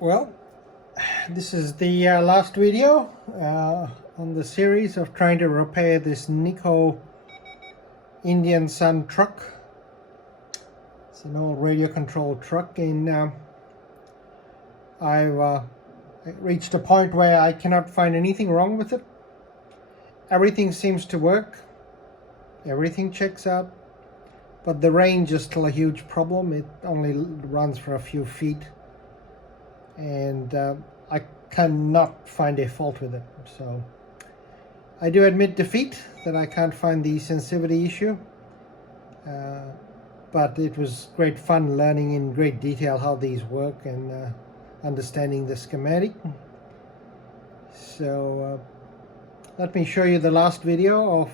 Well, this is the last video on the series of trying to repair this Nikko Indian Sun truck. It's an old radio controlled truck, and I've reached a point where I cannot find anything wrong with it. Everything seems to work, everything checks out, but the range is still a huge problem. It only runs for a few feet, and I cannot find a fault with it. So I do admit defeat that I can't find the sensitivity issue, but it was great fun learning in great detail how these work and understanding the schematic. So let me show you the last video of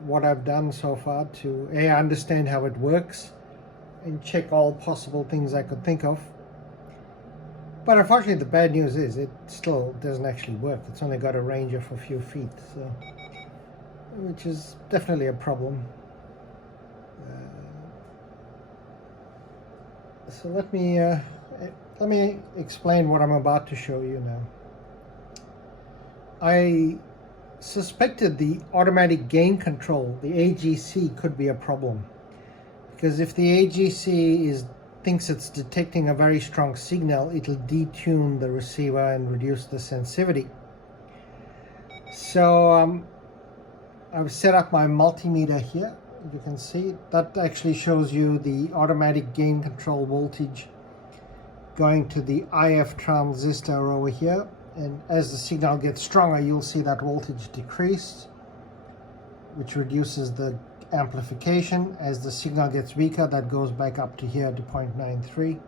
what I've done so far to understand how it works and check all possible things I could think of. But unfortunately, the bad news is it still doesn't actually work. It's only got a range of a few feet, so which is definitely a problem. So let me explain what I'm about to show you now. I suspected the automatic gain control, the AGC, could be a problem, because if the AGC thinks it's detecting a very strong signal, it'll detune the receiver and reduce the sensitivity. So I've set up my multimeter here. You can see that actually shows you the automatic gain control voltage going to the IF transistor over here, and as the signal gets stronger, you'll see that voltage decrease, which reduces the amplification. As the signal gets weaker, that goes back up to here to 0.93.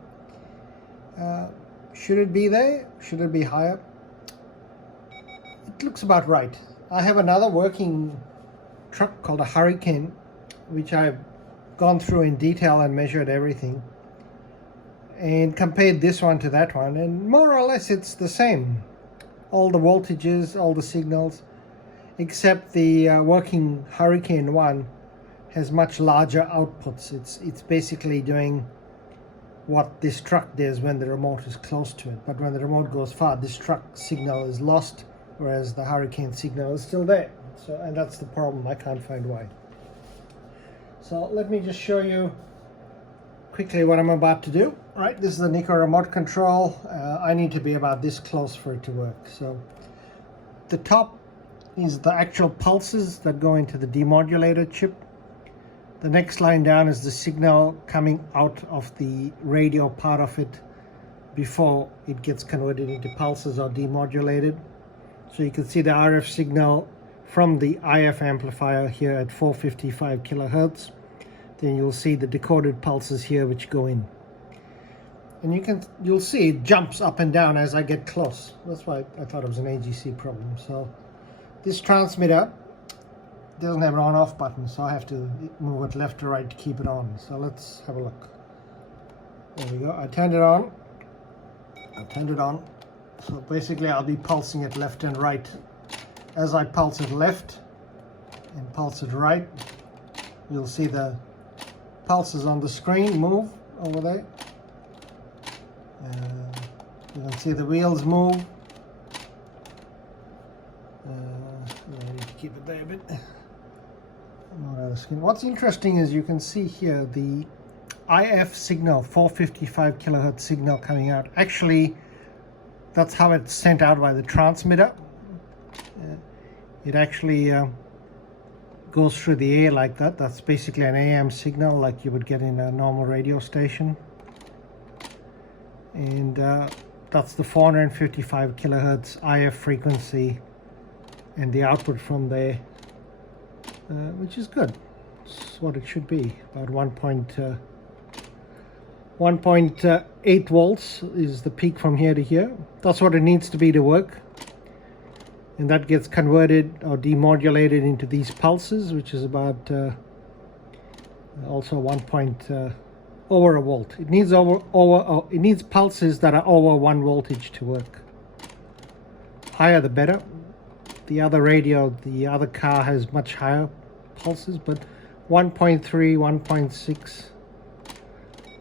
Should it be there? Should it be higher? It looks about right. I have another working truck called a Hurricane, which I've gone through in detail and measured everything and compared this one to that one, and more or less it's the same. All the voltages, all the signals, except the working Hurricane one has much larger outputs. It's basically doing what this truck does when the remote is close to it, but when the remote goes far, this truck signal is lost, whereas the Hurricane signal is still there. So, and that's the problem. I can't find why. So let me just show you quickly what I'm about to do. All right, this is the Nikko remote control. I need to be about this close for it to work. So the top is the actual pulses that go into the demodulator chip. The next line down is the signal coming out of the radio part of it before it gets converted into pulses or demodulated. So you can see the RF signal from the IF amplifier here at 455 kilohertz. Then you'll see the decoded pulses here which go in. And you'll see it jumps up and down as I get close. That's why I thought it was an AGC problem. So this transmitter doesn't have an on-off button, so I have to move it left to right to keep it on. So let's have a look. There we go. I turned it on. I turned it on. So basically I'll be pulsing it left and right. As I pulse it left and pulse it right, you'll see the pulses on the screen move over there. You can see the wheels move. I need to keep it there a bit. What's interesting is you can see here the IF signal, 455 kilohertz signal coming out. Actually, that's how it's sent out by the transmitter. It actually goes through the air like that. That's basically an AM signal like you would get in a normal radio station. And that's the 455 kilohertz IF frequency and the output from there, which is good. It's what it should be. About 1.8 volts is the peak from here to here. That's what it needs to be to work. And that gets converted or demodulated into these pulses, which is about also over a volt. It needs it needs pulses that are over 1 voltage to work. Higher the better. The other radio, the other car has much higher pulses, but 1.3, 1.6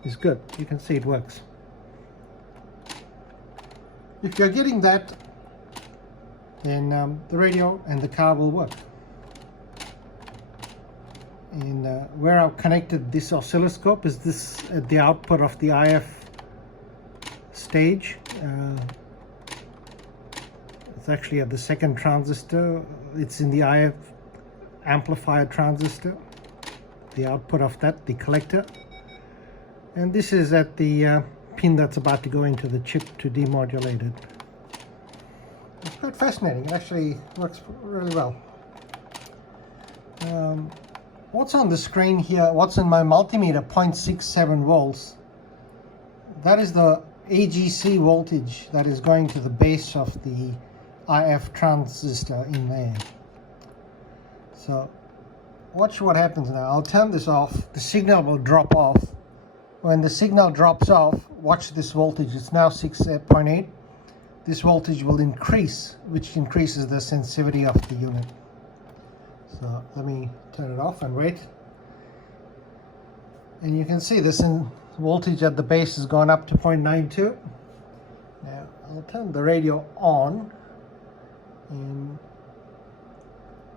is good. You can see it works. If you're getting that, then the radio and the car will work. And where I've connected this oscilloscope is this at the output of the IF stage. It's actually at the second transistor. It's in the IF amplifier transistor, the output of that, the collector. And this is at the pin that's about to go into the chip to demodulate it. It's quite fascinating. It actually works really well. What's on the screen here, what's in my multimeter, 0.67 volts, that is the AGC voltage that is going to the base of the IF transistor in there. So watch what happens now. I'll turn this off, the signal will drop off. When the signal drops off, watch this voltage, it's now 6.8. This voltage will increase, which increases the sensitivity of the unit. So let me turn it off and wait. And you can see this voltage at the base has gone up to 0.92. Now I'll turn the radio on, and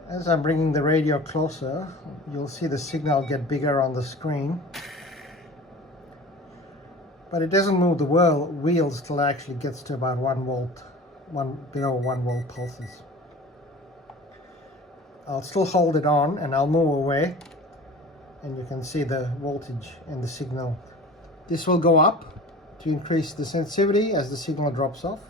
as I'm bringing the radio closer, you'll see the signal get bigger on the screen. But it doesn't move the wheels till it actually gets to about 1 volt, below 1 volt pulses. I'll still hold it on and I'll move away, and you can see the voltage and the signal. This will go up to increase the sensitivity as the signal drops off.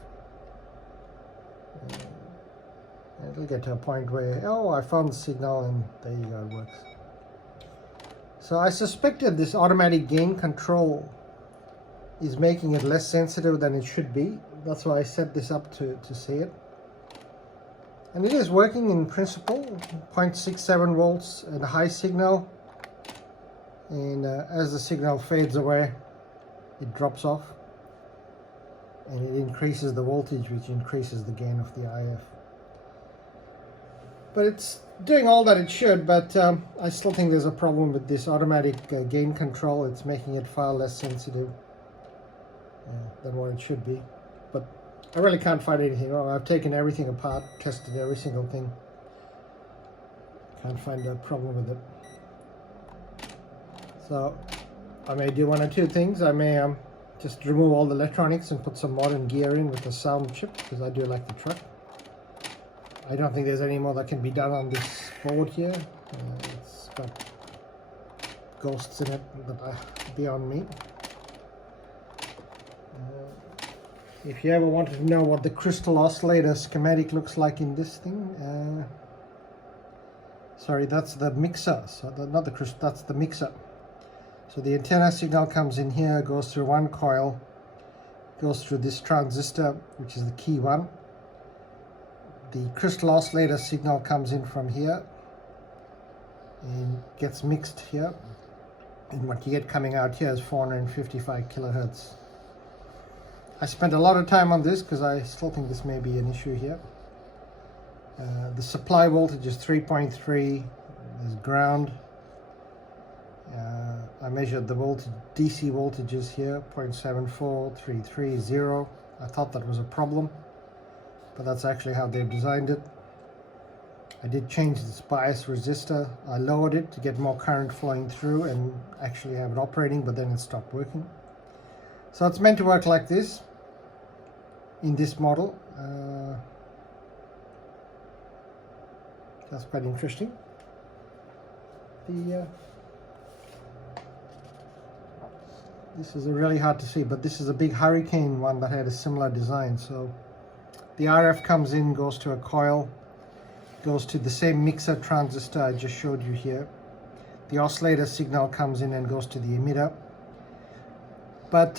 And it'll get to a point where, oh, I found the signal, and there you go, it works. So I suspected this automatic gain control is making it less sensitive than it should be. That's why I set this up to see it. And it is working in principle, 0.67 volts and a high signal. And as the signal fades away, it drops off. And it increases the voltage, which increases the gain of the IF. But it's doing all that it should, but I still think there's a problem with this automatic gain control. It's making it far less sensitive than what it should be. But I really can't find anything wrong. I've taken everything apart, tested every single thing. Can't find a problem with it. So I may do one or two things. I may just remove all the electronics and put some modern gear in with a sound chip, because I do like the truck. I don't think there's any more that can be done on this board here. It's got ghosts in it that are beyond me. If you ever wanted to know what the crystal oscillator schematic looks like in this thing, sorry, that's the mixer. So not the crystal, that's the mixer. So the antenna signal comes in here, goes through one coil, goes through this transistor, which is the key one. The crystal oscillator signal comes in from here and gets mixed here. And what you get coming out here is 455 kilohertz. I spent a lot of time on this because I still think this may be an issue here. The supply voltage is 3.3, there's ground. I measured the voltage, DC voltages here, 0.74, 330. I thought that was a problem, but that's actually how they've designed it. I did change this bias resistor. I lowered it to get more current flowing through and actually have it operating, but then it stopped working. So it's meant to work like this in this model. That's quite interesting. This is really hard to see, but this is a big Hurricane one that had a similar design. So the RF comes in, goes to a coil, goes to the same mixer transistor I just showed you here. The oscillator signal comes in and goes to the emitter. But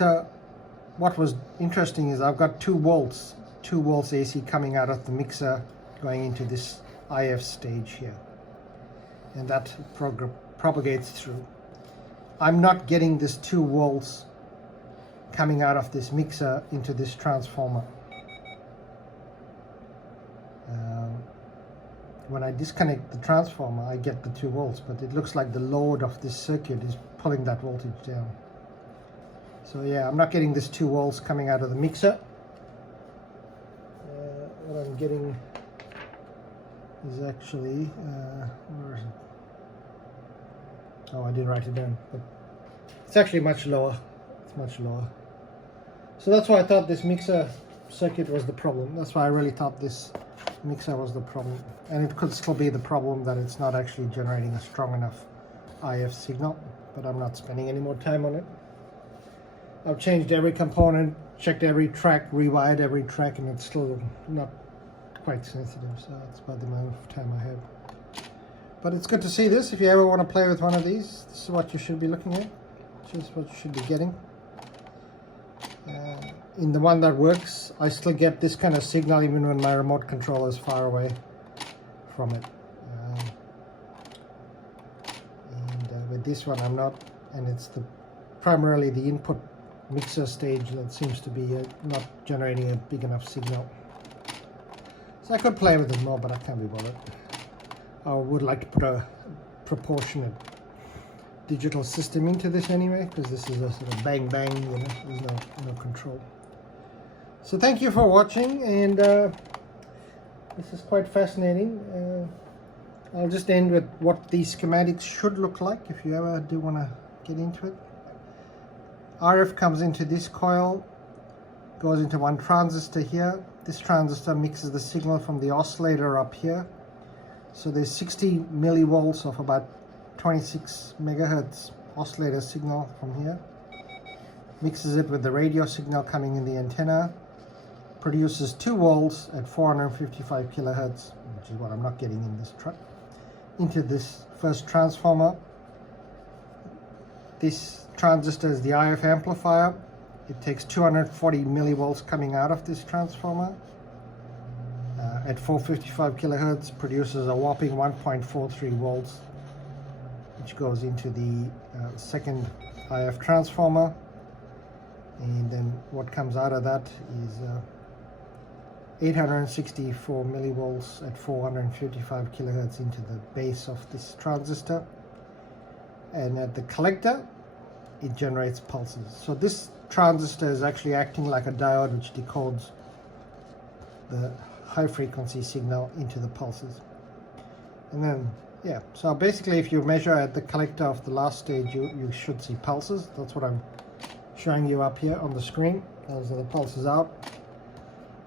what was interesting is I've got 2 volts AC coming out of the mixer going into this IF stage here, and that propagates through. I'm not getting this 2 volts coming out of this mixer into this transformer. When I disconnect the transformer, I get the 2 volts, but it looks like the load of this circuit is pulling that voltage down. So yeah, I'm not getting this 2 volts coming out of the mixer. I'm getting is actually, where is it? Oh, I didn't write it down, but it's actually much lower. It's much lower. So that's why I thought this mixer circuit was the problem. That's why I really thought this mixer was the problem. And it could still be the problem that it's not actually generating a strong enough IF signal, but I'm not spending any more time on it. I've changed every component, checked every track, rewired every track, and it's still not quite sensitive, so that's about the amount of time I have. But it's good to see this. If you ever want to play with one of these, this is what you should be looking at. This is what you should be getting. In the one that works, I still get this kind of signal even when my remote control is far away from it. With this one I'm not, and it's primarily the input mixer stage that seems to be not generating a big enough signal. So I could play with it more, but I can't be bothered. I would like to put a proportionate digital system into this anyway, because this is a sort of bang bang, you know, there's no control. So thank you for watching, and this is quite fascinating. I'll just end with what these schematics should look like if you ever do want to get into it. RF comes into this coil, goes into one transistor here. This transistor mixes the signal from the oscillator up here. So there's 60 millivolts of about 26 megahertz oscillator signal from here. Mixes it with the radio signal coming in the antenna. Produces 2 volts at 455 kilohertz, which is what I'm not getting in this truck, into this first transformer. This transistor is the IF amplifier. It takes 240 millivolts coming out of this transformer. At 455 kilohertz, produces a whopping 1.43 volts, which goes into the second IF transformer. And then what comes out of that is 864 millivolts at 455 kilohertz into the base of this transistor. And at the collector, it generates pulses. So this transistor is actually acting like a diode which decodes the high frequency signal into the pulses. And then, yeah, so basically if you measure at the collector of the last stage, you should see pulses. That's what I'm showing you up here on the screen. Those are the pulses out.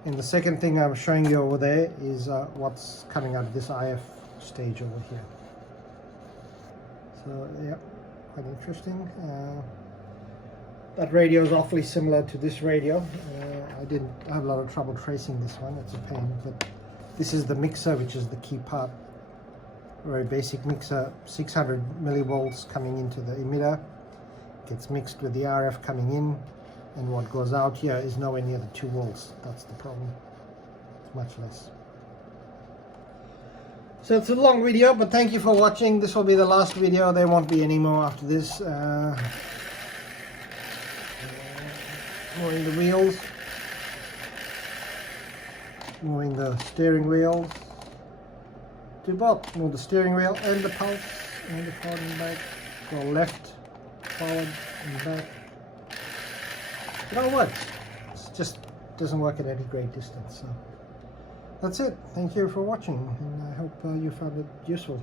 And the second thing I'm showing you over there is what's coming out of this IF stage over here. So yeah, quite interesting. That radio is awfully similar to this radio. I have a lot of trouble tracing this one, it's a pain, but this is the mixer, which is the key part. Very basic mixer, 600 millivolts coming into the emitter, gets mixed with the RF coming in, and what goes out here is nowhere near the 2 volts. That's the problem. It's much less. So it's a long video, but thank you for watching. This will be the last video. There won't be any more after this. Moving the wheels. Moving the steering wheels. Do both. Move the steering wheel and the pulse. And the forward and back. Go left, forward and back. It all works. It just doesn't work at any great distance. So that's it. Thank you for watching, and I hope you found it useful.